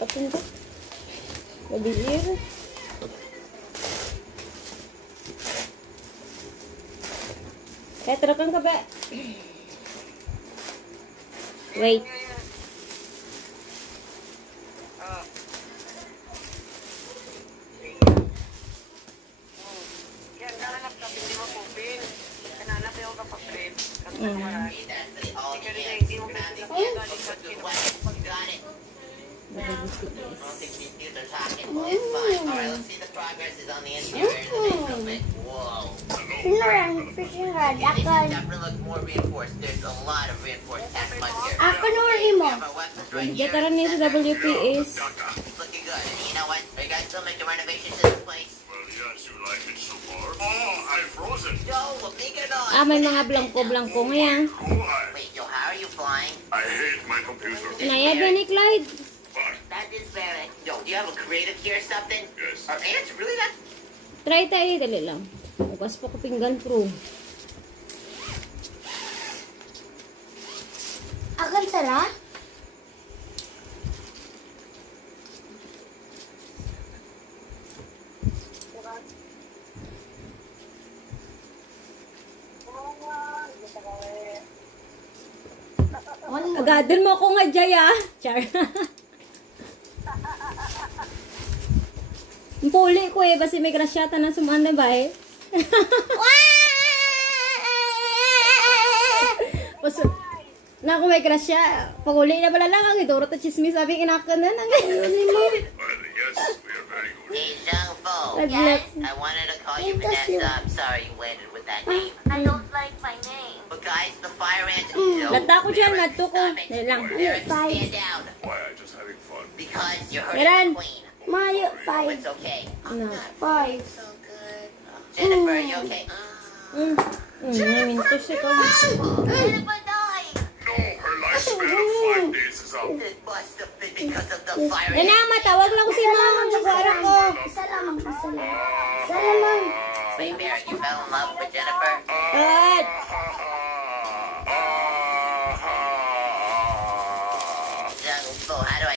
Patungkot. Mabilir. Tetrakan ka ba? Wait. Dia karena ini sudah WPS. May mga blanco-blanco ngayon. Naya ba ni Clyde? Try tayo, dali lang. Bukas pa ko pinggan pro. Akan sarap? Agadin mo ako nga, Jaya. Char. Puli ko eh. Basi may grasyata na sumanda ba eh. Na ako may grasya. Paguli na pala lang. Ang iduro to chismis. Sabi inakan na. Ang ayun mo. Hey, Zhang Fo. Yes? I wanted to call you Vanessa. I'm sorry you landed with that name. I don't like my name. But guys, the fire ants... Lata ko dyan. Lato ko. Dali lang. Stand down. Why? I'm just having fun. Because you're hurting Meron. the queen. Mayo, Oh, 5. it's okay. No. 5. So good. Jennifer, are you okay? Namintos ikaw. Jennifer died. No, her lifespan of 5 days is up. It must have been because of the fire Yan na, matawag lang ko si mama. Nagwara ko. Isa lamang. Isa lamang. Wait, Mary, you fell in love with